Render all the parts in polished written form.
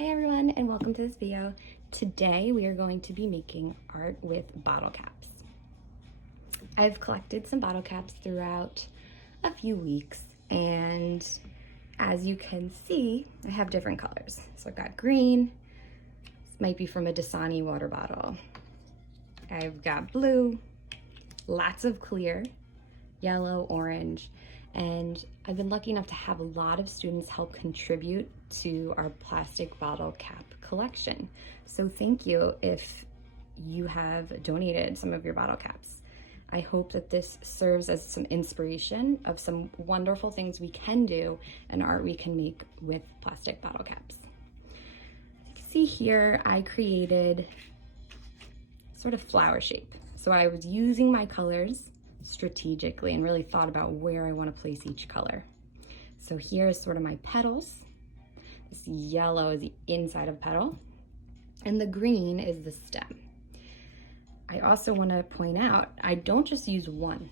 Hey everyone, and welcome to this video. Today we are going to be making art with bottle caps. I've collected some bottle caps throughout a few weeks, and as you can see, I have different colors. So I've got green, this might be from a Dasani water bottle. I've got blue, lots of clear, yellow, orange, and I've been lucky enough to have a lot of students help contribute to our plastic bottle cap collection. So thank you if you have donated some of your bottle caps. I hope that this serves as some inspiration of some wonderful things we can do and art we can make with plastic bottle caps. You can see here I created sort of flower shape. So I was using my colors strategically and really thought about where I want to place each color. So here is sort of my petals. This yellow is the inside of petal, and the green is the stem. I also want to point out, I don't just use one.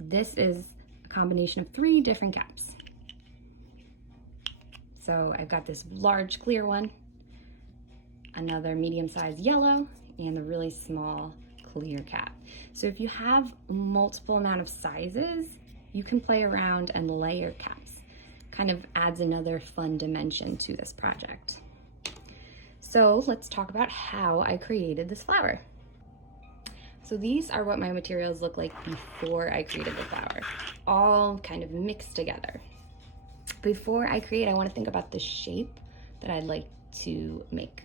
This is a combination of 3 different caps. So I've got this large clear one, another medium-sized yellow, and a really small clear cap. So if you have multiple amount of sizes, you can play around and layer caps. Kind of adds another fun dimension to this project. So let's talk about how I created this flower. So these are what my materials look like before I created the flower, all kind of mixed together. Before I create, I want to think about the shape that I'd like to make.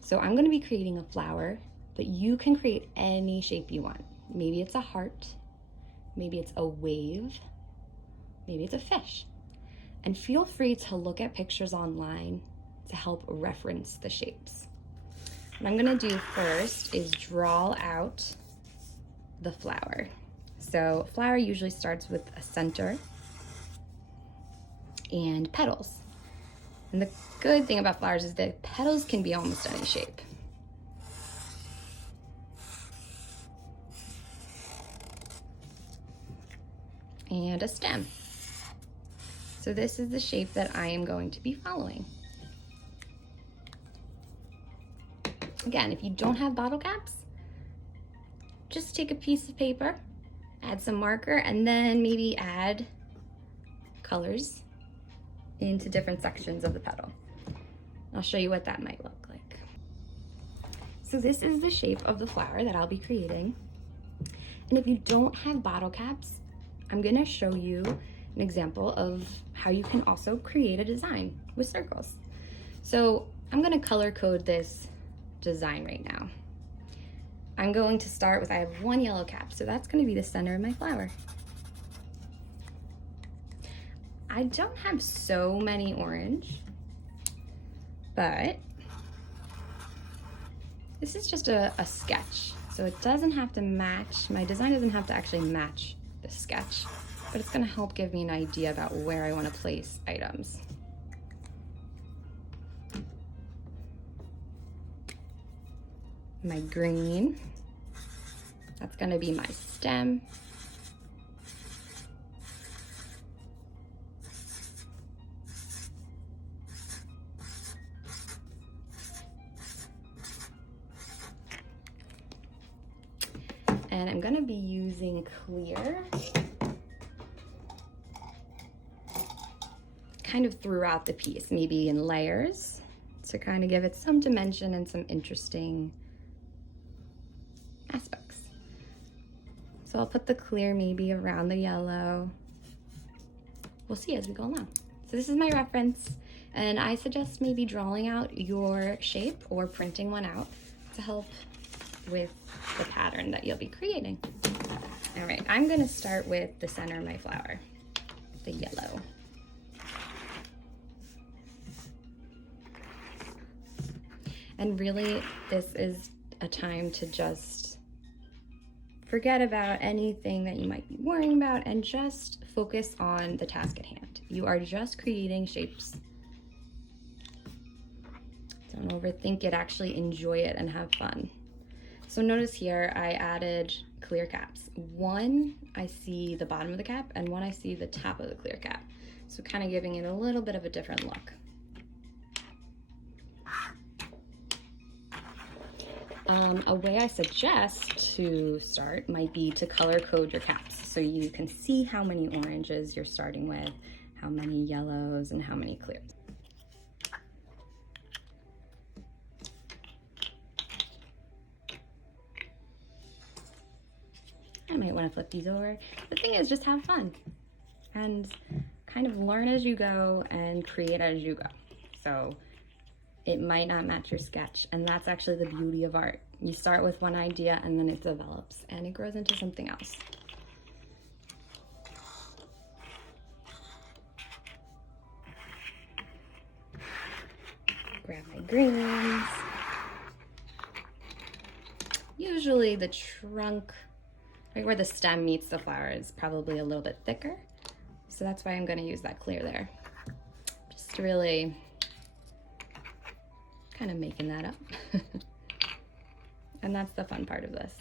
So I'm going to be creating a flower, but you can create any shape you want. Maybe it's a heart, maybe it's a wave, maybe it's a fish. And feel free to look at pictures online to help reference the shapes. What I'm gonna do first is draw out the flower. So flower usually starts with a center and petals. And the good thing about flowers is that petals can be almost any shape. And a stem. So this is the shape that I am going to be following. Again, if you don't have bottle caps, just take a piece of paper, add some marker, and then maybe add colors into different sections of the petal. I'll show you what that might look like. So this is the shape of the flower that I'll be creating. And if you don't have bottle caps, I'm gonna show you an example of how you can also create a design with circles. So I'm gonna color code this design right now. I'm going to start with, I have 1 yellow cap, so that's gonna be the center of my flower. I don't have so many orange, but this is just a sketch. So it doesn't have to match, my design doesn't have to actually match the sketch, but it's gonna help give me an idea about where I wanna place items. My green, that's gonna be my stem. And I'm gonna be using clear kind of throughout the piece, maybe in layers, to kind of give it some dimension and some interesting aspects. So I'll put the clear maybe around the yellow. We'll see as we go along. So this is my reference, and I suggest maybe drawing out your shape or printing one out to help with the pattern that you'll be creating. All right, I'm gonna start with the center of my flower, the yellow. And really, this is a time to just forget about anything that you might be worrying about and just focus on the task at hand. You are just creating shapes. Don't overthink it, actually enjoy it and have fun. So notice here, I added clear caps. One, I see the bottom of the cap, and one I see the top of the clear cap. So kind of giving it a little bit of a different look. A way I suggest to start might be to color code your caps so you can see how many oranges you're starting with, how many yellows, and how many clears. I might want to flip these over. The thing is, just have fun and kind of learn as you go and create as you go. So it might not match your sketch, and that's actually the beauty of art. You start with one idea and then it develops and it grows into something else. Grab my greens. Usually the trunk, right where the stem meets the flower, is probably a little bit thicker. So that's why I'm going to use that clear there. Just really kind of making that up. And that's the fun part of this.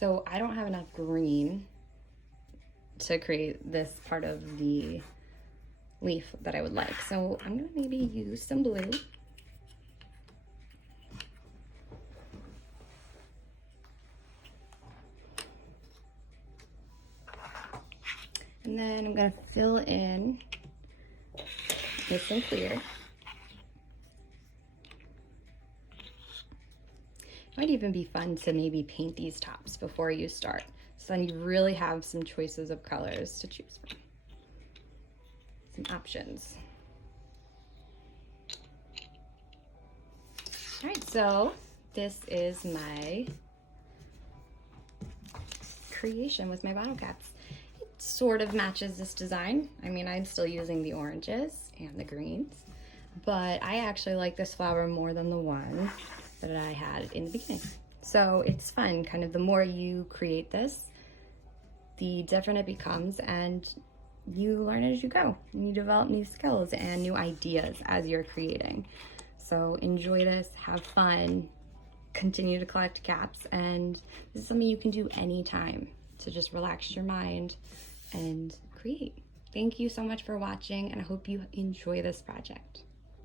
So I don't have enough green to create this part of the leaf that I would like. So I'm gonna maybe use some blue. And then I'm gonna fill in with some clear. It might even be fun to maybe paint these tops before you start. So then you really have some choices of colors to choose from. Some options. All right, so this is my creation with my bottle caps. It sort of matches this design. I mean, I'm still using the oranges and the greens, but I actually like this flower more than the one that I had in the beginning. So it's fun, kind of the more you create this, the different it becomes, and you learn as you go. You develop new skills and new ideas as you're creating. So enjoy this, have fun, continue to collect caps, and this is something you can do anytime to just relax your mind and create. Thank you so much for watching, and I hope you enjoy this project.